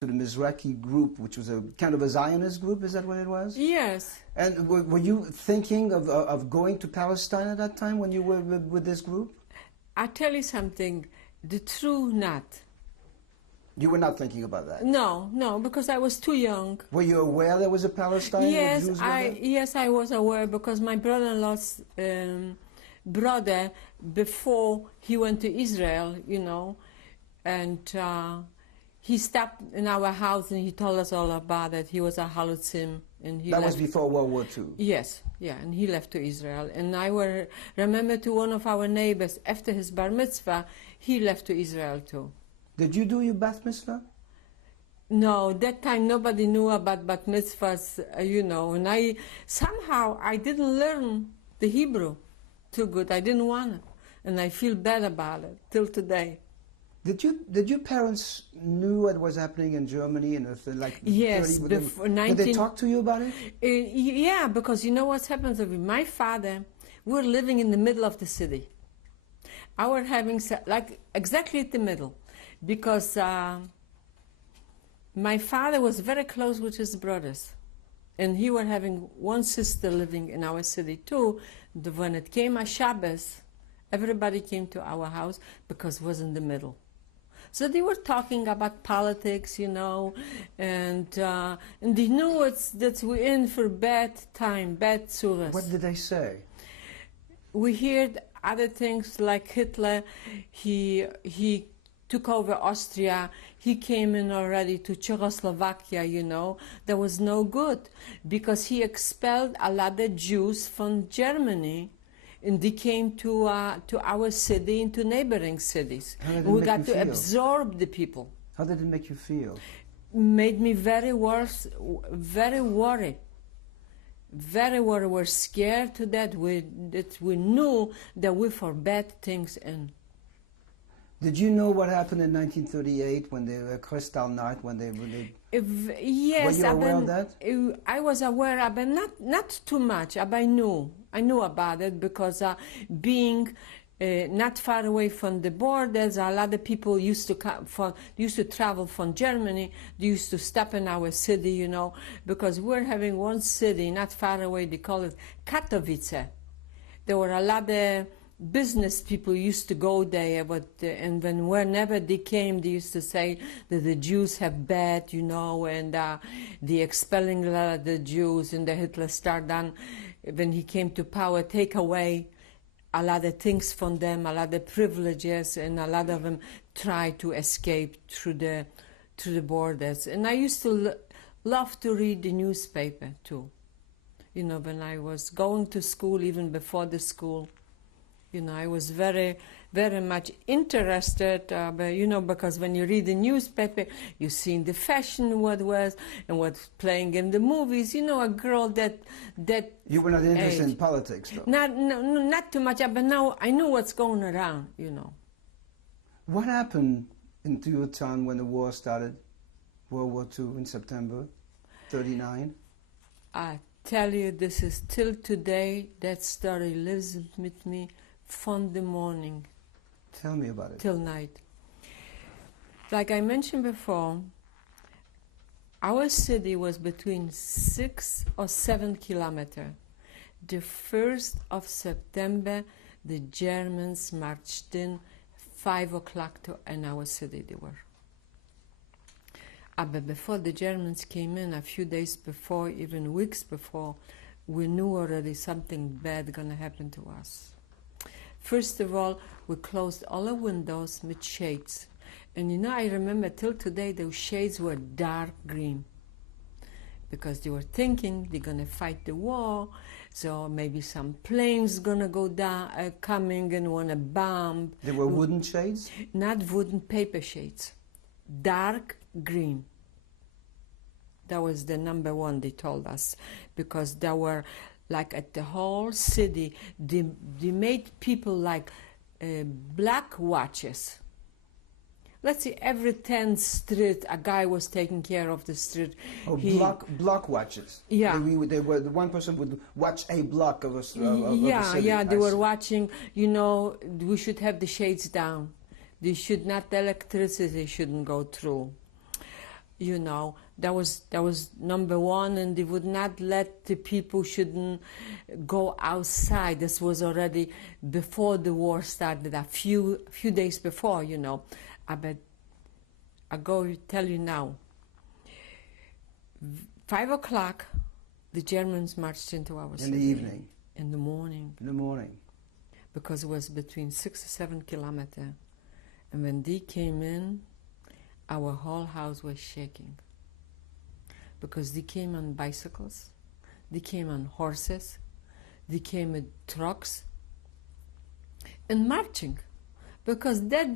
to the Mizrahi group, which was a kind of a Zionist group. Is that what it was? Yes. And were you thinking of going to Palestine at that time when you were with this group? I tell you something, the true not. You were not thinking about that? No, because I was too young. Were you aware there was a Palestine? Yes, Jews yes, I was aware because my brother-in-law's brother, before he went to Israel, you know, and he stopped in our house and he told us all about it. He was a Halutzim. And he that was before World War II? Yes, yeah, and he left to Israel. And I remember to one of our neighbors, after his bar mitzvah, he left to Israel too. Did you do your bat mitzvah? No, that time nobody knew about bat mitzvahs, you know, and I didn't learn the Hebrew too good. I didn't want it, and I feel bad about it till today. Did your parents knew what was happening in Germany and like yes, 30, did they talk to you about it? Yeah, because you know what's happened with my father. We're living in the middle of the city. I was having like exactly at the middle. Because my father was very close with his brothers. And he was having one sister living in our city too. When it came a Shabbos, everybody came to our house because it was in the middle. So they were talking about politics, you know, and they knew that we're in for bad time, bad tzuras. What did they say? We heard other things like Hitler, he took over Austria. He came in already to Czechoslovakia, you know. That was no good because he expelled a lot of Jews from Germany and they came to our city and to neighboring cities. We got to absorb the people. How did it make you feel? Made me very worried. Very worried. We're scared to that we knew that we forbade things in. Did you know what happened in 1938 when the Kristallnacht, when they yes, were you aware of that? I was aware of it, not too much, but I knew about it because being not far away from the borders, a lot of people used to travel from Germany. They used to stop in our city, you know, because we're having one city not far away. They call it Katowice. There were a lot of business people used to go there, and whenever they came, they used to say that the Jews have bad, you know, and they expelling a lot of the Jews, and the Hitler started when he came to power, take away a lot of things from them, a lot of privileges, and a lot of them try to escape through the borders. And I used to love to read the newspaper too, you know, when I was going to school, even before the school. You know, I was very, very much interested, but, you know, because when you read the newspaper, you see the fashion, what was, and what's playing in the movies. You know, a girl that you were not interested in politics, though? Not too much, but now I knew what's going around, you know. What happened into your time when the war started, World War II in September, 1939? I tell you, this is till today, that story lives with me from the morning. Tell me about it. Till night. Like I mentioned before, our city was between 6 or 7 kilometers. The 1st of September, the Germans marched in 5 o'clock in our city they were. But before the Germans came in, a few days before, even weeks before, we knew already something bad gonna happen to us. First of all, we closed all the windows with shades. And you know, I remember till today, those shades were dark green. Because they were thinking they're gonna fight the war, so maybe some planes gonna go down, coming and wanna bomb. They were wooden shades? Not wooden, paper shades. Dark green. That was the number one, they told us, because there were, like at the whole city, they made people like black watches. Let's see, every 10th street, a guy was taking care of the street. Oh, block watches. Yeah. They were, the one person would watch a block of the city. Yeah, they were watching, you know, we should have the shades down. They should not, the electricity shouldn't go through. you know, that was number one, and they would not let the people shouldn't go outside. This was already before the war started, a few days before, you know. But I go tell you now, 5 o'clock, the Germans marched into our city. In the evening? In the morning. In the morning. Because it was between 6 or 7 kilometers. And when they came in, our whole house was shaking. Because they came on bicycles, they came on horses, they came with trucks, and marching. Because that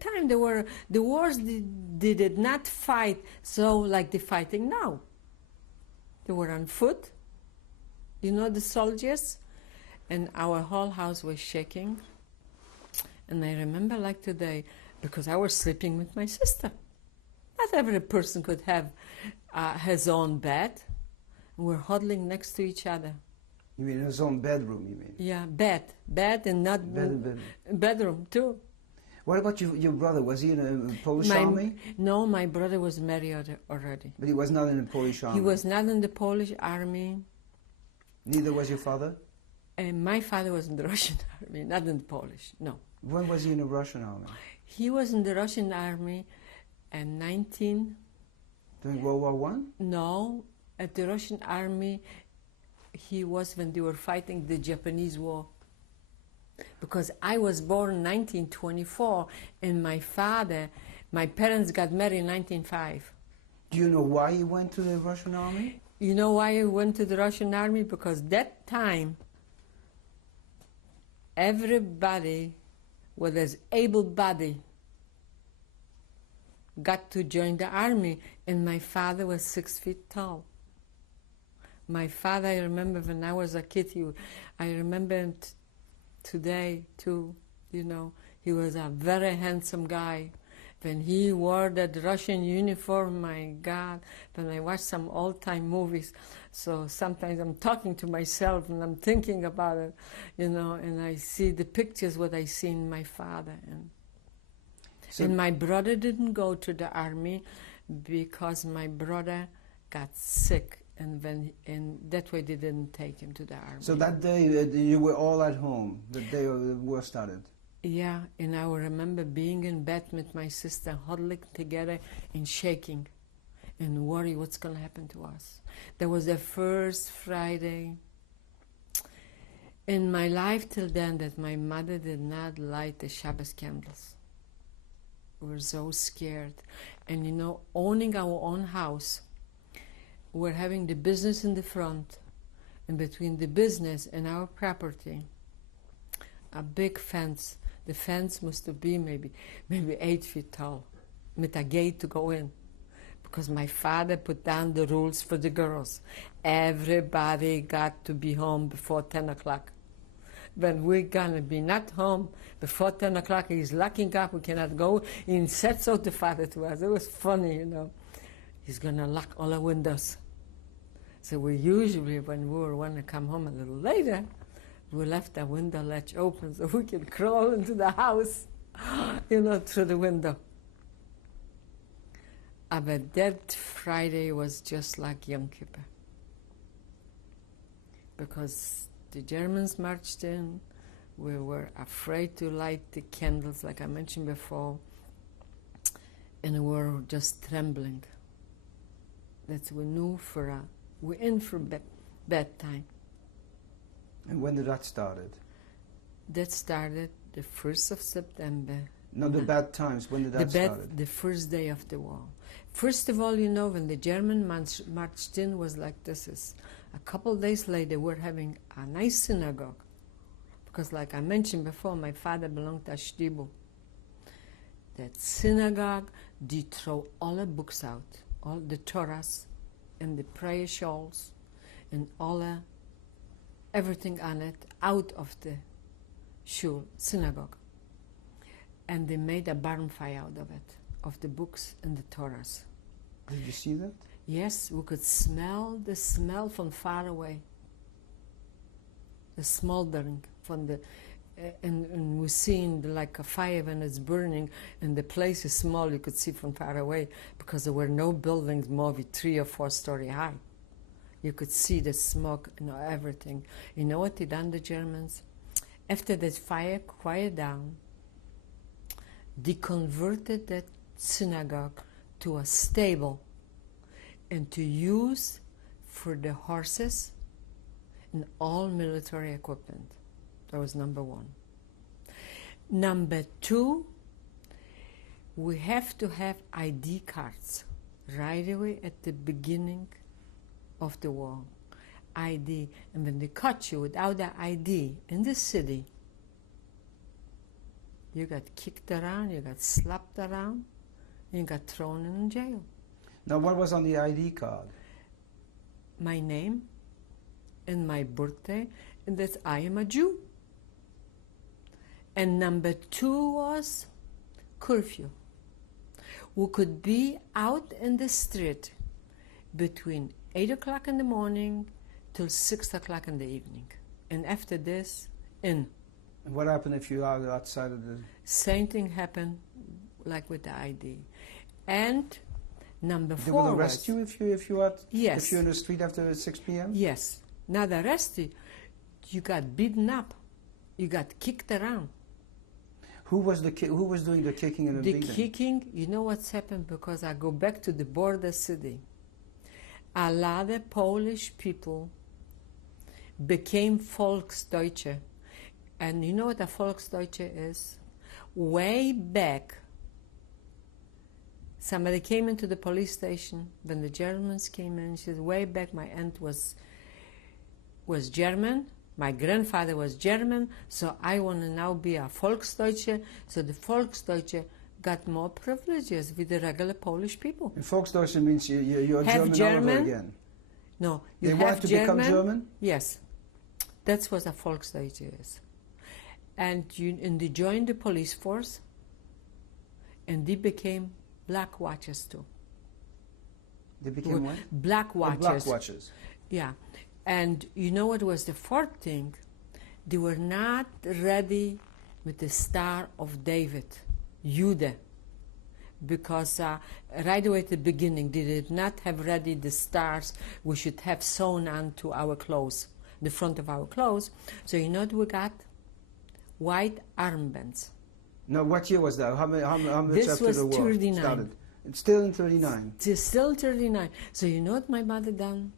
time the wars they did not fight so like they're fighting now. They were on foot, you know, the soldiers, and our whole house was shaking. And I remember like today, because I was sleeping with my sister. Not every person could have his own bed. We're huddling next to each other. You mean his own bedroom, you mean? Yeah, bed and not bedroom too. What about your brother? Was he in a Polish army? No, my brother was married already. But he was not in the Polish army? He was not in the Polish army. Neither was your father? And my father was in the Russian army, not in the Polish, no. When was he in the Russian army? He was in the Russian army in 19... During World War I? No, at the Russian army he was when they were fighting the Japanese war. Because I was born in 1924, and my parents got married in 1905. Do you know why he went to the Russian army? You know why he went to the Russian army? Because that time, everybody with his able body got to join the army, and my father was 6 feet tall. My father, I remember when I was a kid, I remember him today too, you know, he was a very handsome guy. When he wore that Russian uniform, my God, when I watch some old-time movies, so sometimes I'm talking to myself and I'm thinking about it, you know, and I see the pictures what I see in my father. And my brother didn't go to the army because my brother got sick. And that way they didn't take him to the army. So that day you were all at home, the day the war started? Yeah, and I will remember being in bed with my sister, huddling together and shaking and worry what's going to happen to us. That was the first Friday in my life till then that my mother did not light the Shabbos candles. We were so scared. And you know, owning our own house, we're having the business in the front, and between the business and our property, a big fence. The fence must have been maybe 8 feet tall, with a gate to go in, because my father put down the rules for the girls. Everybody got to be home before 10 o'clock. When we're gonna be not home before 10 o'clock, he's locking up, we cannot go. He said so the father to us. It was funny, you know. He's gonna lock all the windows. So we usually, when we want to come home a little later, we left the window latch open so we can crawl into the house, you know, through the window. But that Friday was just like Yom Kippur. Because the Germans marched in, we were afraid to light the candles, like I mentioned before, and we were just trembling. That we knew we're in for bad time. And when did that started? That started the 1st of September. No, the bad times, when did that start? The first day of the war. First of all, you know, when the German marched in was like this. Is a couple days later, we're having a nice synagogue. Because like I mentioned before, my father belonged to a shtibel. That synagogue, they throw all the books out, all the Torahs, and the prayer shawls, and everything on it, out of the shul, synagogue. And they made a bonfire out of it, of the books and the Torahs. Did you see that? Yes, we could smell the smell from far away. The smoldering from and we seen like a fire when it's burning, and the place is small. You could see from far away because there were no buildings more than 3 or 4 story high. You could see the smoke and everything. You know what they done, the Germans? After that fire quieted down, they converted that synagogue to a stable and to use for the horses and all military equipment. That was number 1. Number 2, we have to have ID cards right away at the beginning of the war. ID. And when they caught you without the ID in the city, you got kicked around, you got slapped around, and you got thrown in jail. Now, what was on the ID card? My name and my birthday, and that I am a Jew. And number 2 was curfew. We could be out in the street between 8 o'clock in the morning till 6 o'clock in the evening. And after this, in. And what happened if you are outside of the... Same thing happened like with the ID. And number 4 They will arrest you if you are yes. if you're in the street after 6 p.m.? Yes. Not arrested. You got beaten up. You got kicked around. Who was doing the kicking and the beating? The kicking, you know what's happened? Because I go back to the border city. A lot of Polish people became Volksdeutsche. And you know what a Volksdeutsche is? Way back, somebody came into the police station when the Germans came in. She said, way back my aunt was German. My grandfather was German, so I want to now be a Volksdeutsche. So the Volksdeutsche got more privileges with the regular Polish people. And Volksdeutsche means you're Have German all over again. No, you they have want to become German? Yes. That's what a Volksdeutsche is. And they joined the police force, and they became black watchers too. They became what? Black watchers. Black watchers. Yeah. And you know what was the 4th thing? They were not ready with the Star of David, Jude, because right away at the beginning they did not have ready the stars we should have sewn onto our clothes, the front of our clothes. So you know what we got? White armbands. No, what year was that? How much This after was the war 39. started? It's still in 39. It's still 39. So you know what my mother done?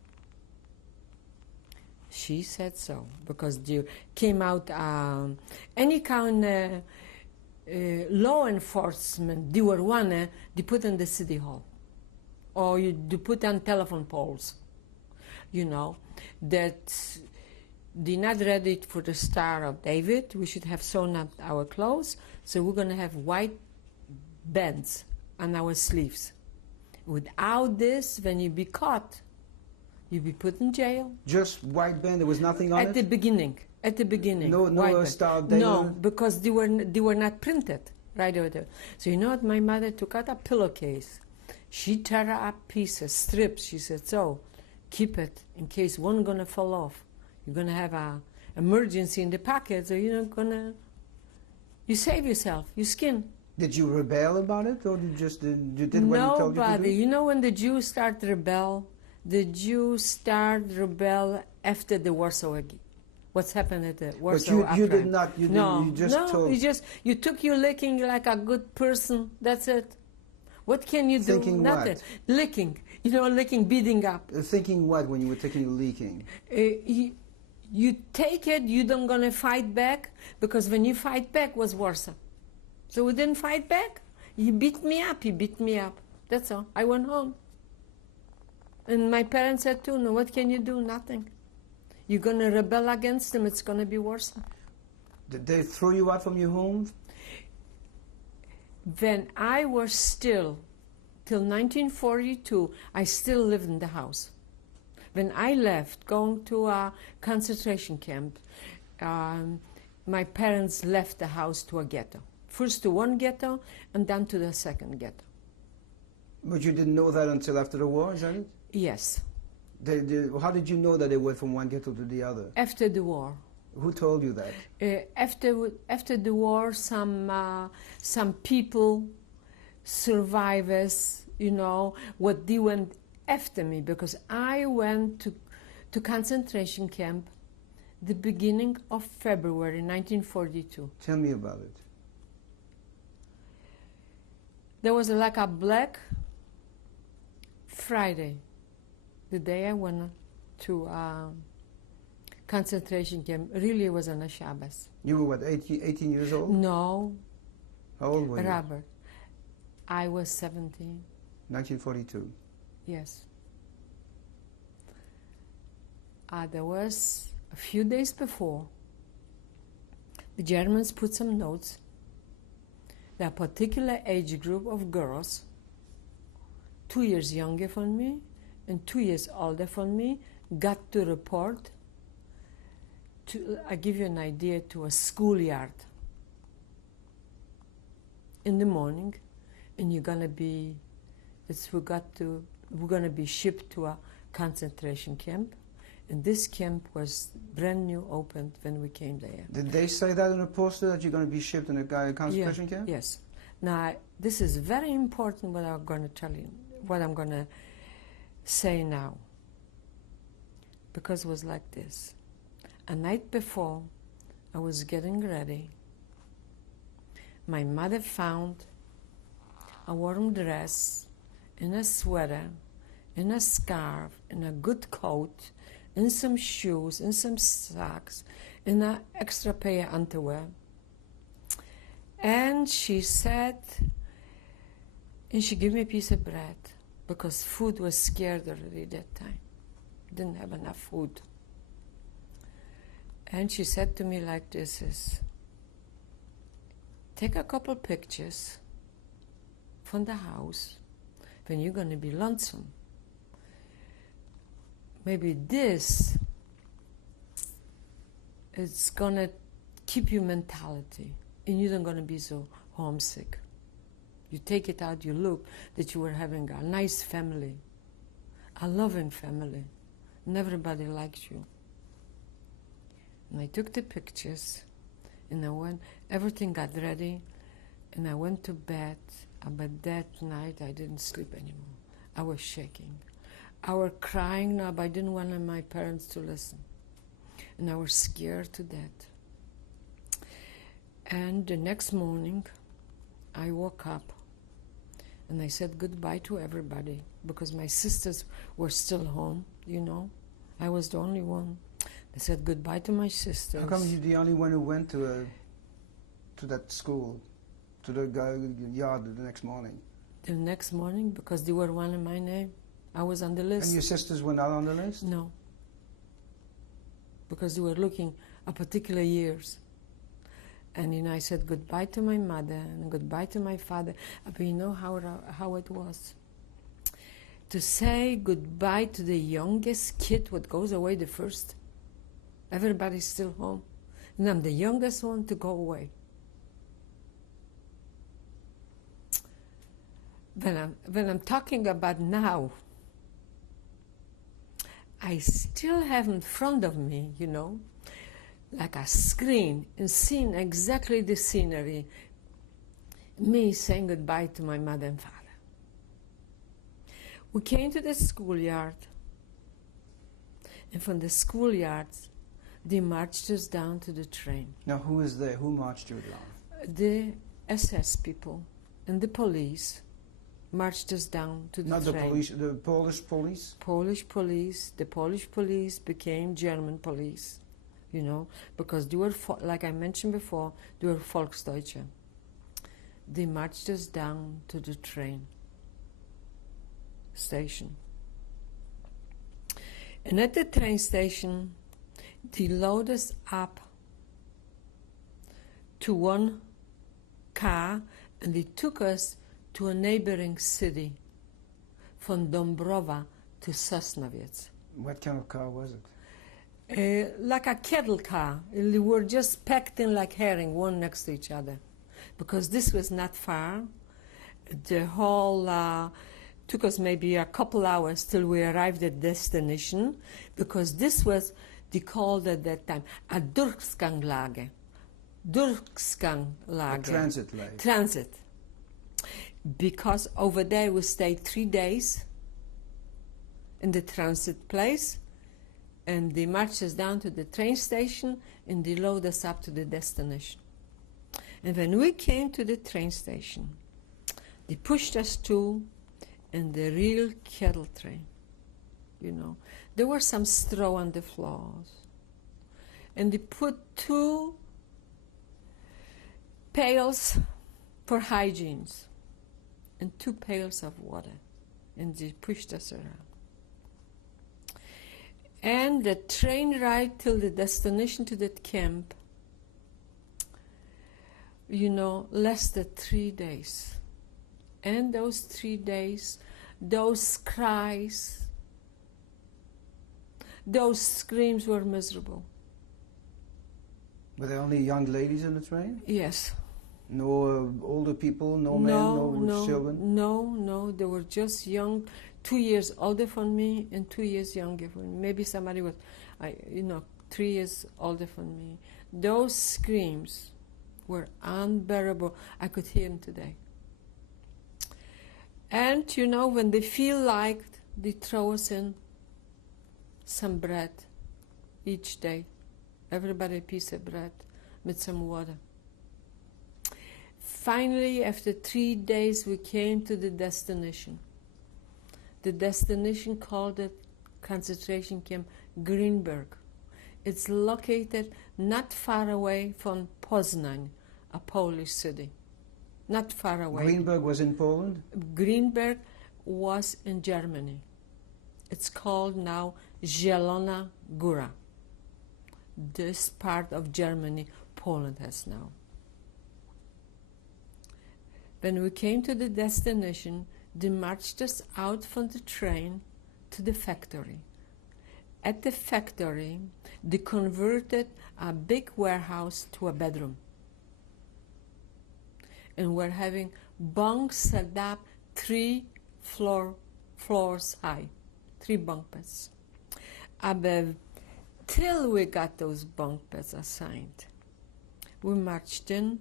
She said so, because there came out any kind of law enforcement, they were one, they put in the city hall. Or they put on telephone poles, you know, that they're not ready for the Star of David. We should have sewn up our clothes, so we're going to have white bands on our sleeves. Without this, when you be caught, you'd be put in jail. Just white band, there was nothing on it? At the beginning. No Star of David? No, because they were not printed right over there. So you know what? My mother took out a pillowcase. She tore up pieces, strips. She said, so keep it in case one going to fall off. You're going to have an emergency in the pocket, so you're not going to... You save yourself, you skin. Did you rebel about it, or you did what he told you to do? You know when the Jews start to rebel? The Jews start rebel after the Warsaw. What's happened at the Warsaw? But you did not. You took your licking like a good person. That's it. What can you do? Thinking nothing. What? Licking. You know, licking, beating up. Thinking what when you were taking the licking? You take it. You don't gonna fight back, because when you fight back was Warsaw. So we didn't fight back. He beat me up. He beat me up. That's all. I went home. And my parents said too, no, what can you do? Nothing. You're going to rebel against them, it's going to be worse. Did they throw you out from your home? When I was still, till 1942, I still lived in the house. When I left, going to a concentration camp, my parents left the house to a ghetto. First to one ghetto, and then to the second ghetto. But you didn't know that until after the war, is that it? Yes. How did you know that they went from one ghetto to the other? After the war. Who told you that? After the war, some people, survivors, what they went after me, because I went to concentration camp the beginning of February 1942. Tell me about it. There was like a Black Friday, the day I went to concentration camp. Really was on a Shabbos. You were what, 18 years old? No. How old were you? Robert, I was 17. 1942. Yes. There was a few days before, the Germans put some notes that a particular age group of girls, 2 years younger than me and 2 years older than me, got to report to, I give you an idea, to a schoolyard in the morning, and we're gonna be shipped to a concentration camp, and this camp was brand new opened when we came there. Did they say that on a poster, that you're going to be shipped in a concentration camp? Yes. Now, this is very important what I'm going to tell you, what I'm going to say now. Because it was like this. A night before, I was getting ready. My mother found a warm dress, and a sweater, and a scarf, and a good coat, and some shoes, and some socks, and an extra pair of underwear. And she said, and she gave me a piece of bread, because food was scarce already that time. Didn't have enough food. And she said to me like this is, take a couple pictures from the house when you're going to be lonesome. Maybe this is going to keep your mentality, and you're not going to be so homesick. You take it out, you look that you were having a nice family, a loving family, and everybody likes you. And I took the pictures, and I went, everything got ready, and I went to bed. But that night I didn't sleep anymore. I was shaking. I was crying now, but I didn't want my parents to listen. And I was scared to death. And the next morning, I woke up, and I said goodbye to everybody, because my sisters were still home, I was the only one. I said goodbye to my sisters. How come you're the only one who went to that school, to the yard the next morning? The next morning, because they were one in my name. I was on the list. And your sisters were not on the list? No. Because they were looking at particular years. And I said goodbye to my mother and goodbye to my father. But you know how it was. To say goodbye to the youngest kid, what goes away the first. Everybody's still home. And I'm the youngest one to go away. When I'm talking about now, I still have in front of me, like a screen, and seeing exactly the scenery, me saying goodbye to my mother and father. We came to the schoolyard, and from the schoolyard, they marched us down to the train. Now, who is there? Who marched you down? The SS people and the police marched us down to the train. Not the police, the Polish police? Polish police. The Polish police became German police, because they were, like I mentioned before, they were Volksdeutsche. They marched us down to the train station. And at the train station, they loaded us up to one car, and they took us to a neighboring city, from Dąbrowa to Sosnowiec. What kind of car was it? Like a kettle car. They were just packed in like herring, one next to each other. Because this was not far. The whole took us maybe a couple hours till we arrived at destination, because this was They called at that time a Durchganglager. Durchganglager. A transit lane. Transit. Because over there we stayed 3 days in the transit place, and they marched us down to the train station and they loaded us up to the destination. And when we came to the train station, they pushed us to in the real cattle train. You know, there were some straw on the floors, and they put 2 pails for hygiene and 2 pails of water, and they pushed us around. And the train ride till the destination to that camp, you know, lasted 3 days. And those 3 days, those cries, those screams were miserable. Were there only young ladies in the train? Yes. No older people, no men, no children? No, they were just young, 2 years older than me and 2 years younger than me. Maybe somebody was, 3 years older than me. Those screams were unbearable. I could hear them today. And, you know, when they feel like, they throw us in some bread each day. Everybody a piece of bread with some water. Finally, after 3 days, we came to the destination. The destination called it concentration camp Greenberg. It's located not far away from Poznań, a Polish city. Not far away. Greenberg was in Poland? Greenberg was in Germany. It's called now Zielona Góra. This part of Germany, Poland has now. When we came to the destination, they marched us out from the train to the factory. At the factory, they converted a big warehouse to a bedroom. And we're having bunks set up 3 floors high, 3 bunk beds. Till we got those bunk beds assigned, we marched in.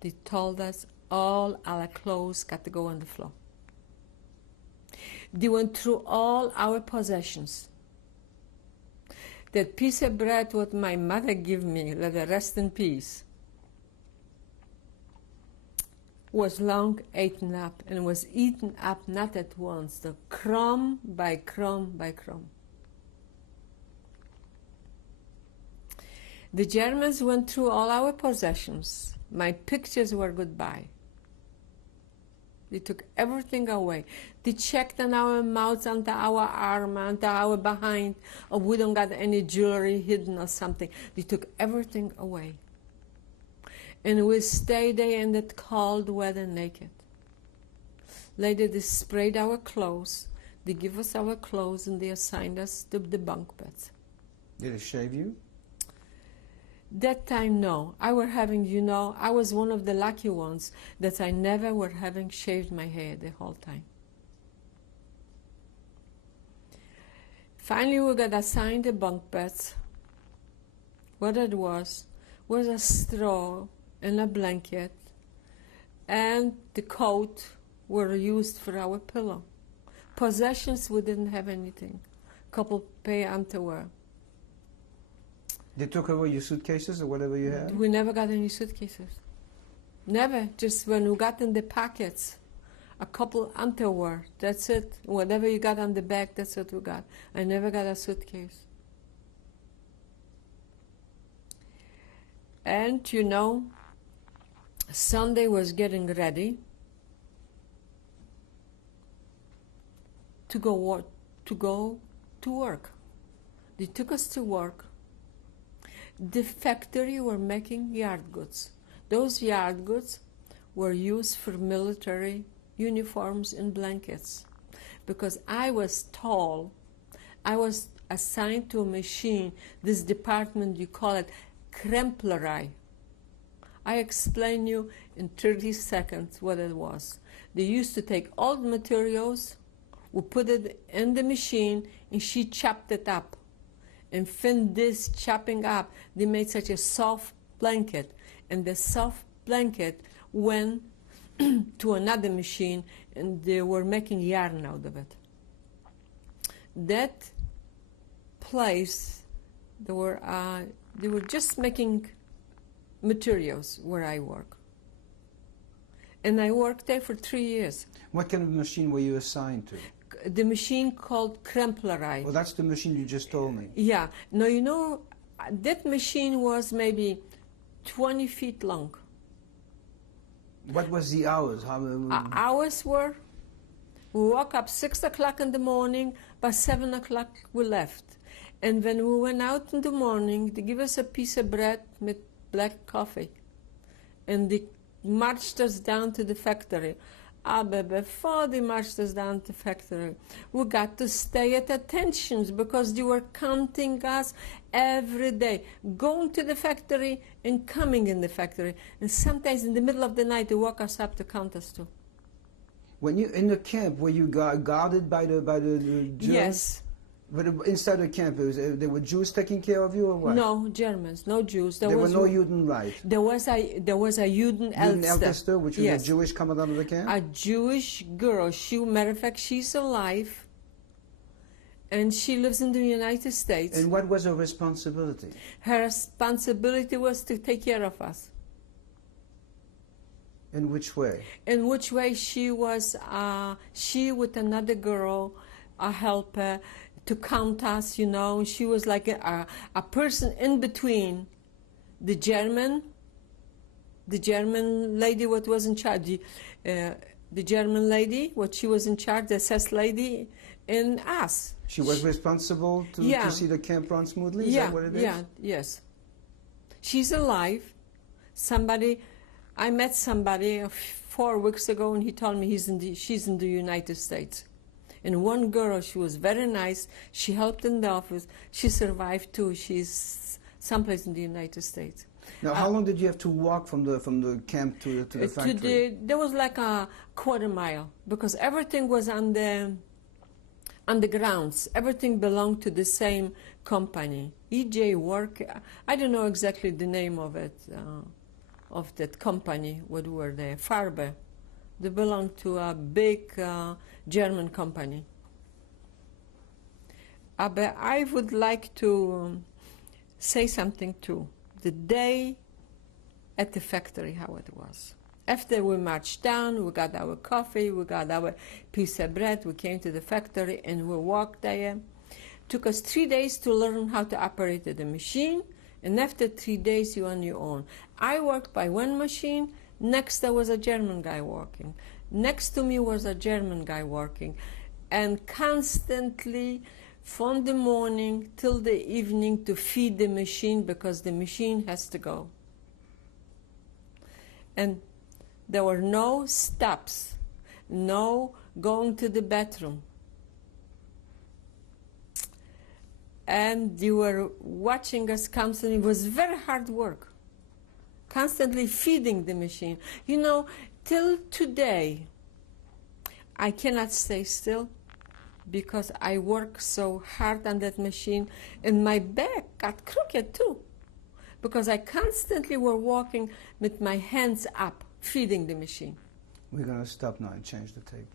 They told us all our clothes got to go on the floor. They went through all our possessions. That piece of bread what my mother gave me, let her rest in peace, was long eaten up, and was eaten up not at once, the crumb by crumb by crumb. The Germans went through all our possessions. My pictures were goodbye. They took everything away. They checked on our mouths, onto our arm, onto our behind, or we don't got any jewelry hidden or something. They took everything away. And we stayed there in that cold weather naked. Later they sprayed our clothes. They give us our clothes and they assigned us to the bunk beds. Did they shave you? That time, no. I was one of the lucky ones that I never were having shaved my hair the whole time. Finally, we got assigned the bunk beds. What it was a straw and a blanket, and the coat were used for our pillow. Possessions, we didn't have anything. Couple pair underwear. They took away your suitcases or whatever you had? We never got any suitcases. Never. Just when we got in the pockets, a couple underwear. That's it. Whatever you got on the back, that's what we got. I never got a suitcase. And Sunday was getting ready to go to work. They took us to work. The factory were making yard goods. Those yard goods were used for military uniforms and blankets. Because I was tall, I was assigned to a machine, this department, you call it Kremplerei. I explain you in 30 seconds what it was. They used to take all the materials, we put it in the machine, and she chopped it up. and fin this chopping up, they made such a soft blanket. And the soft blanket went to another machine, and they were making yarn out of it. That place, they were just making materials where I work. And I worked there for 3 years. What kind of machine were you assigned to? The machine called Kremplerei. Well, that's the machine you just told me. Yeah. No, you know, that machine was maybe 20 feet long. What was the hours? Hours were, we woke up 6 o'clock in the morning, by 7 o'clock we left. And when we went out in the morning, they give us a piece of bread with black coffee. And they marched us down to the factory. But before they marched us down to the factory, we got to stay at attentions because they were counting us every day, going to the factory and coming in the factory. And sometimes in the middle of the night, they woke us up to count us too. When you in the camp, were you guarded by the Germans? Yes. But inside the camp, there were Jews taking care of you, or what? No Germans, no Jews. There were no Judenreich. There was a Judenälteste, which was a Jewish commandant of the camp. A Jewish girl. Matter of fact, she's alive, and she lives in the United States. And what was her responsibility? Her responsibility was to take care of us. In which way? In which way? She was she with another girl, a helper, to count us, you know. She was like a person in between the German lady what was in charge, the German lady, what she was in charge, the SS lady, and us. She was responsible to see the camp run smoothly? Is that what it is? Yeah, yes. She's alive. I met somebody 4 weeks ago, and he told me she's in the United States. And one girl, she was very nice. She helped in the office. She survived too. She's someplace in the United States. Now, how long did you have to walk from the camp to the factory? There was like a quarter mile, because everything was on the grounds. Everything belonged to the same company. EJ Work. I don't know exactly the name of it, of that company. What were they? Farbe. They belonged to a big German company. But I would like to say something too. The day at the factory, how it was. After we marched down, we got our coffee, we got our piece of bread, we came to the factory and we walked there. Took us 3 days to learn how to operate the machine, and after 3 days you're on your own. I worked by one machine. Next there was a German guy working. Next to me was a German guy working. And constantly from the morning till the evening to feed the machine, because the machine has to go. And there were no stops, no going to the bathroom. And you were watching us constantly. It was very hard work. Constantly feeding the machine. You know, till today, I cannot stay still because I work so hard on that machine, and my back got crooked too, because I constantly were walking with my hands up, feeding the machine. We're going to stop now and change the tape.